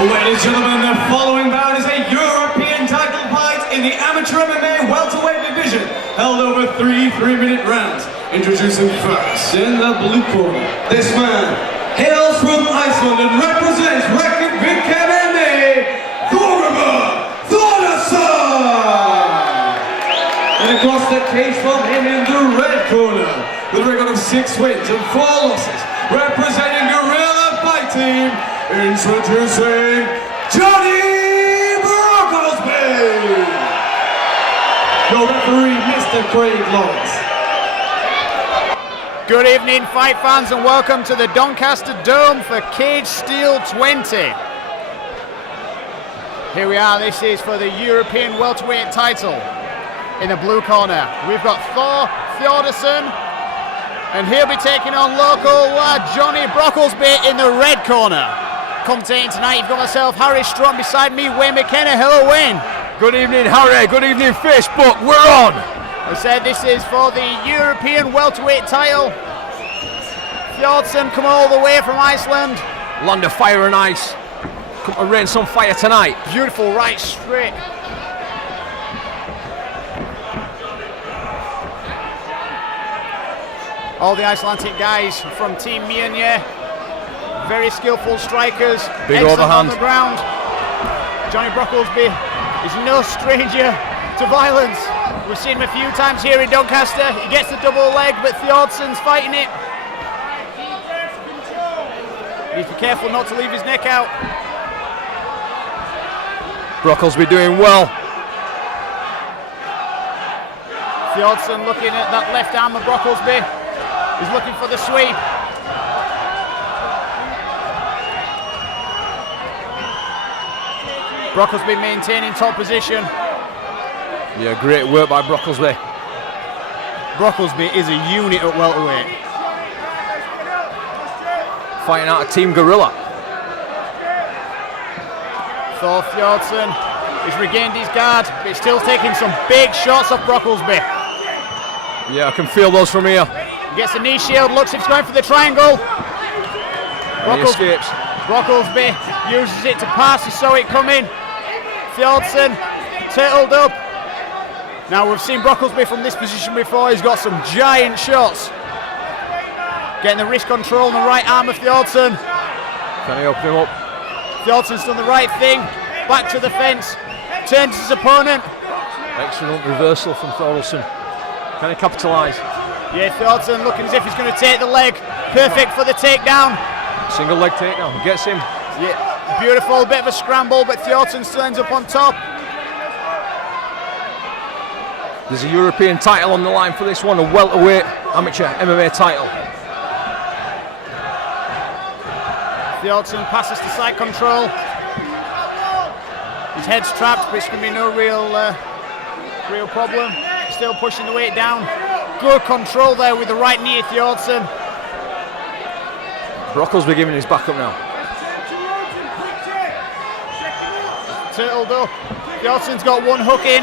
Ladies and gentlemen, the following bout is a European title fight in the amateur MMA welterweight division, held over three 3-minute rounds. Introducing first, in the blue corner, this man hails from Iceland and represents Reykjavik MMA, Thorgrimur Thordasson! And across the cage from him in the red corner, with a record of 6 wins and 4 losses, representing Guerrilla Fight Team, introducing Jonny Brocklesby! Your referee, Mr. Craig Lawrence. Good evening, fight fans, and welcome to the Doncaster Dome for Cage Steel 20. Here we are, this is for the European Welterweight title. In the blue corner, we've got Thorgrimur Thordasson, and he'll be taking on local Jonny Brocklesby in the red corner. Commentating tonight, you've got myself, Harry Strong, beside me, Wayne McKenna. Hello, Wayne. Good evening, Harry. Good evening, Fish, but we're on. I said this is for the European welterweight title. Thordasson come all the way from Iceland. Land of fire and ice. Come to rain some fire tonight. Beautiful right straight. All the Icelandic guys from Team Mjolnir. Very skillful strikers. Big excellent overhand on the ground. Jonny Brocklesby is no stranger to violence. We've seen him a few times here in Doncaster. He gets the double leg, but Thordasson's fighting it. He needs to be careful not to leave his neck out. Brocklesby doing well. Thordasson looking at that left arm of Brocklesby. He's looking for the sweep. Brocklesby maintaining top position. Yeah, great work by Brocklesby. Brocklesby is a unit at welterweight. Fighting out of Team Guerrilla. Thordasson has regained his guard, but he's still taking some big shots off Brocklesby. Yeah, I can feel those from here. He gets the knee shield, looks if he's going for the triangle. He escapes. Brocklesby uses it to pass, he saw it coming. Thordasson turtled up. Now we've seen Brocklesby from this position before, he's got some giant shots. Getting the wrist control on the right arm of Thordasson. Can he open him up? Thordasson's done the right thing, back to the fence, turns his opponent. Excellent reversal from Thordasson. Can he capitalise? Yeah, Thordasson looking as if he's going to take the leg. Perfect for the takedown. Single leg takedown, gets him. Yeah, beautiful, bit of a scramble, but Thordasson still ends up on top. There's a European title on the line for this one, a welterweight amateur MMA title. Thordasson passes to side control. His head's trapped, but it's going to be no real problem. Still pushing the weight down. Good control there with the right knee of Thordasson. Brocklesby giving his back up now. Turtled up. Thordasson's got one hook in.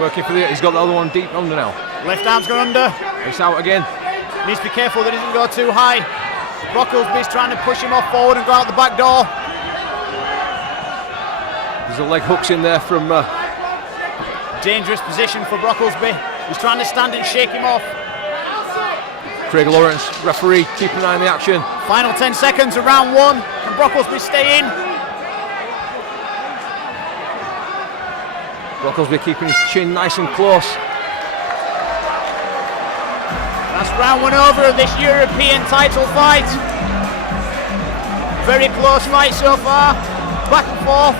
Working for he's got the other one deep under now. Left arm's gone under. It's out again. Needs to be careful that he doesn't go too high. Brocklesby's trying to push him off forward and go out the back door. There's a leg hooks in there from... Dangerous position for Brocklesby. He's trying to stand and shake him off. Craig Lawrence, referee, keeping an eye on the action. Final 10 seconds of round 1. Can Brocklesby stay in? Brocklesby keeping his chin nice and close. That's round 1 over of this European title fight. Very close fight so far. Back and forth.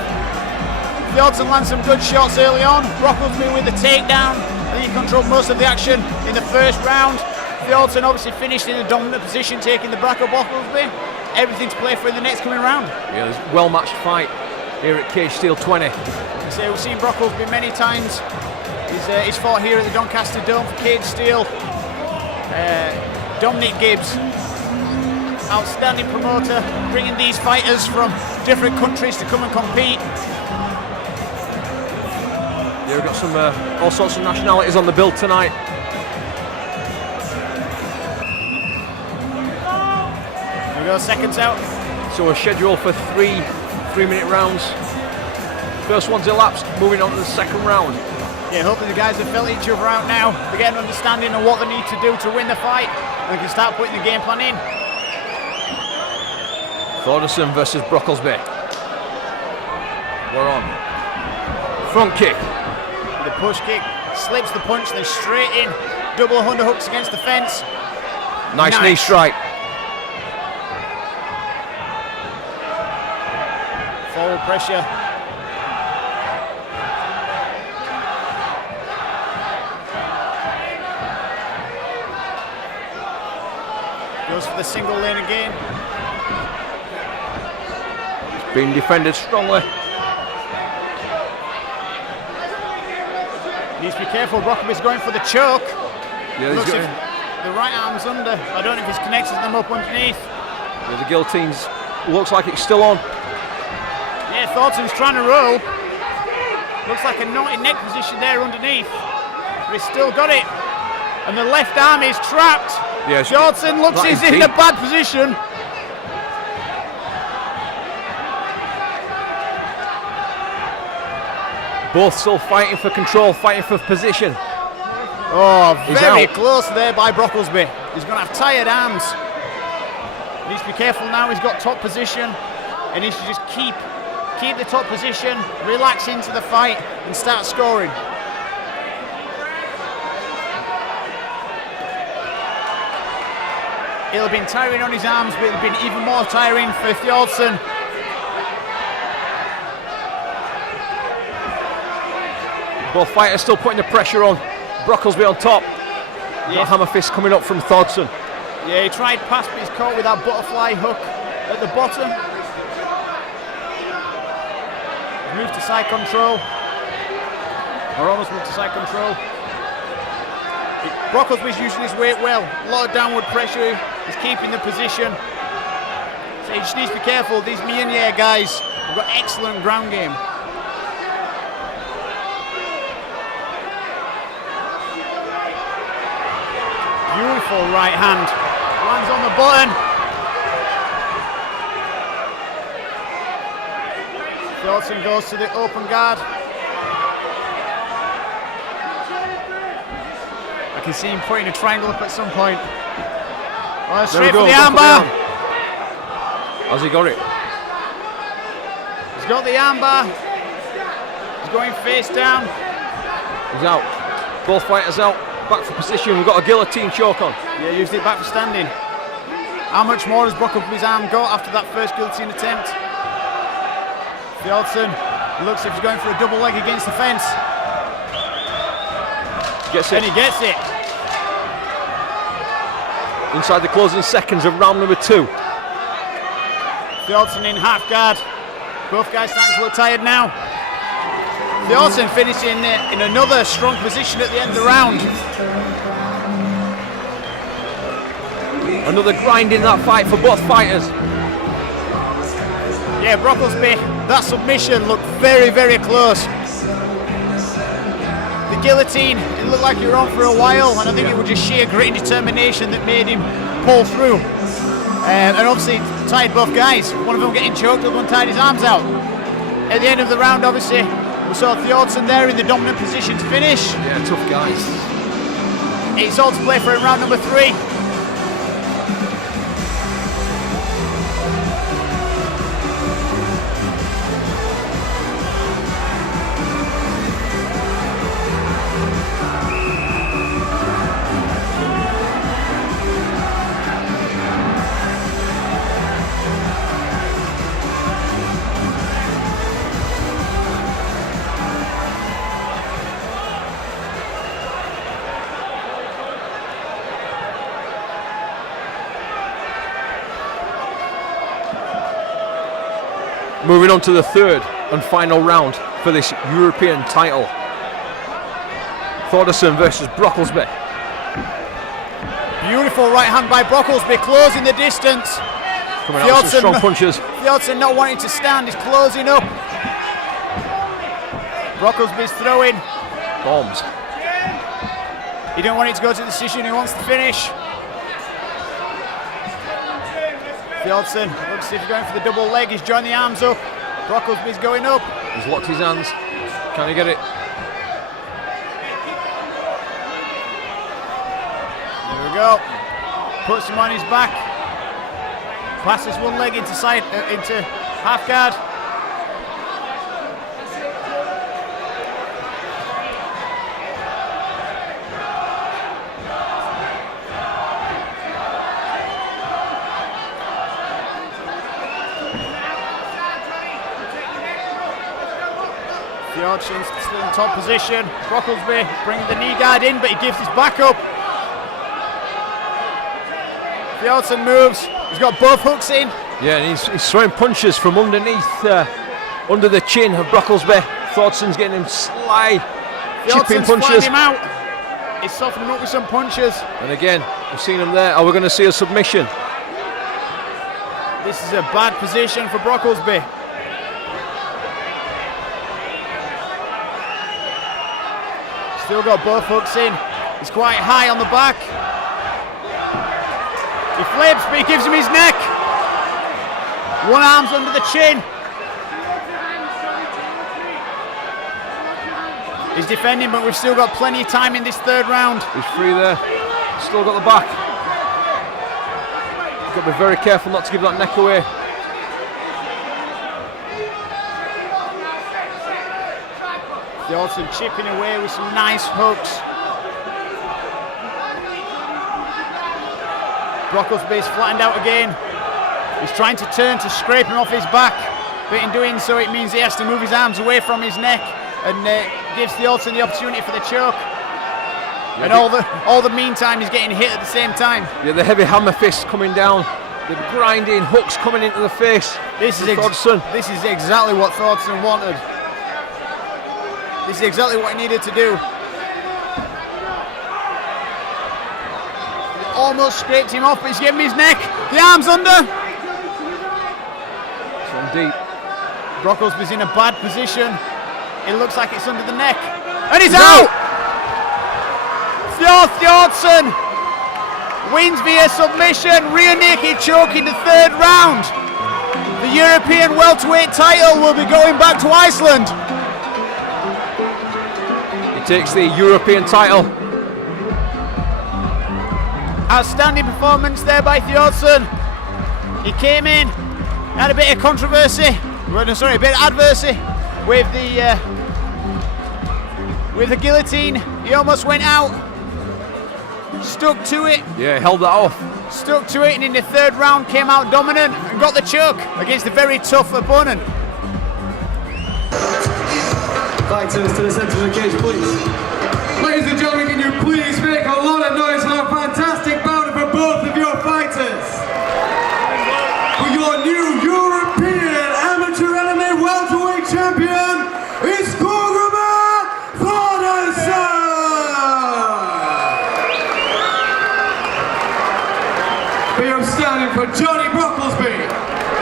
Thordasson lands some good shots early on. Brocklesby with the takedown. I think he controlled most of the action in the first round. Thordasson obviously finished in a dominant position, taking the back of Brocklesby. Everything to play for in the next coming round. Yeah, there's a well-matched fight here at Cage Steel 20. So we've seen Brocklesby many times. He's fought here at the Doncaster Dome for Cage Steel. Dominic Gibbs, outstanding promoter, bringing these fighters from different countries to come and compete. Yeah, we've got some all sorts of nationalities on the bill tonight. Here we go, seconds out. So we're scheduled for three-minute rounds. First one's elapsed, moving on to the second round. Yeah, hopefully the guys have felt each other out now. They get an understanding of what they need to do to win the fight, and they can start putting the game plan in. Thordasson versus Brocklesby. We're on. Front kick. The push kick, slips the punch, then straight in. Double underhooks against the fence. Nice knee strike. Forward pressure. Goes for the single lane again. It's being defended strongly. Needs to be careful. Brockleby's going for the choke. Yeah, Looks if the right arm's under. I don't know if he's connected them up underneath. Yeah, the guillotine's looks like it's still on. Yeah, Thordasson's trying to roll. Looks like a knotted neck position there underneath. But he's still got it. And the left arm is trapped. Yeah, Thordassson looks as in a bad position. Both still fighting for control, fighting for position. Oh, He's very out. close there by Brocklesby. He's going to have tired arms. He needs to be careful now. He's got top position. And he should just keep the top position, relax into the fight, and start scoring. It'll have been tiring on his arms, but it'll have been even more tiring for Thordassson. Both fighters still putting the pressure on. Brocklesby on top. Got hammer fist coming up from Thordassson. Yeah, he tried past, but he's caught with that butterfly hook at the bottom. Moved to side control. Or almost moved to side control. Brocklesby's using his weight well. A lot of downward pressure. He's keeping the position. So he just needs to be careful. These Myanmar guys have got excellent ground game. Beautiful right hand. Lands on the button. Thordassson goes to the open guard. I can see him putting a triangle up at some point. Oh, straight for the armbar. Has he got it? He's got the armbar. He's going face down. He's out. Both fighters out. Back for position. We've got a guillotine choke on. Yeah, used it back for standing. How much more has Brocklesby's arm got after that first guillotine attempt? Thordassson looks if he's going for a double leg against the fence. Gets it. And he gets it. Inside the closing seconds of round number 2. Thordassson in half guard. Both guys starting to look tired now. Thordassson finishing in another strong position at the end of the round. Another grind in that fight for both fighters. Yeah, Brocklesby, that submission looked very, very close. The guillotine, it looked like he was on for a while, and I think it was just sheer grit and determination that made him pull through. And obviously tied both guys. One of them getting choked, the other one tied his arms out. At the end of the round, obviously, we saw Thordassson there in the dominant position to finish. Yeah, tough guys. It's all to play for in round number 3. Moving on to the third and final round for this European title. Thordasson versus Brocklesby. Beautiful right hand by Brocklesby, closing the distance. Coming out with some strong punches. Thordassson not wanting to stand, is closing up. Brocklesby's throwing. Bombs. He don't want it to go to decision, he wants to finish. Thordasson looks as if he's going for the double leg. He's joined the arms up. Brocklesby's going up. He's locked his hands. Can he get it? There we go. Puts him on his back. Passes one leg into half guard. Thordasson's still in top position. Brocklesby bringing the knee guard in, but he gives his back up. Thordasson moves. He's got both hooks in. Yeah, and he's throwing punches from underneath, under the chin of Brocklesby. Thordasson's getting him sly, chipping punches. Him out. He's softening up with some punches. And again, we've seen him there. Are we going to see a submission? This is a bad position for Brocklesby. Still got both hooks in. He's quite high on the back. He flips, but he gives him his neck. One arm's under the chin. He's defending, but we've still got plenty of time in this third round. He's free there. Still got the back. Got to be very careful not to give that neck away. Thordasson chipping away with some nice hooks. Brocklesby's flattened out again. He's trying to turn to scrape him off his back, but in doing so it means he has to move his arms away from his neck and gives Thordasson the opportunity for the choke. Yeah, and all the meantime he's getting hit at the same time. Yeah, the heavy hammer fists coming down, the grinding hooks coming into the face. This is exactly what Thordasson wanted. This is exactly what he needed to do. He almost scraped him off, but he's giving him his neck. The arm's under. It's on deep. Brocklesby's in a bad position. It looks like it's under the neck. And he's out! Thordasson wins via submission, rear naked choke in the third round. The European Welterweight title will be going back to Iceland. He takes the European title. Outstanding performance there by Thordasson. He came in, had a bit of controversy, a bit of adversity with the guillotine. He almost went out. Stuck to it. Yeah, held that off. Stuck to it, and in the third round came out dominant and got the choke against a very tough opponent. Fighters to the centre of the cage, please. Ladies and gentlemen, can you please make a lot of noise for a fantastic bout for both of your fighters? For your new European Amateur MMA Welterweight Champion, it's Thorgrimur Thordasson! We are standing for Jonny Brocklesby.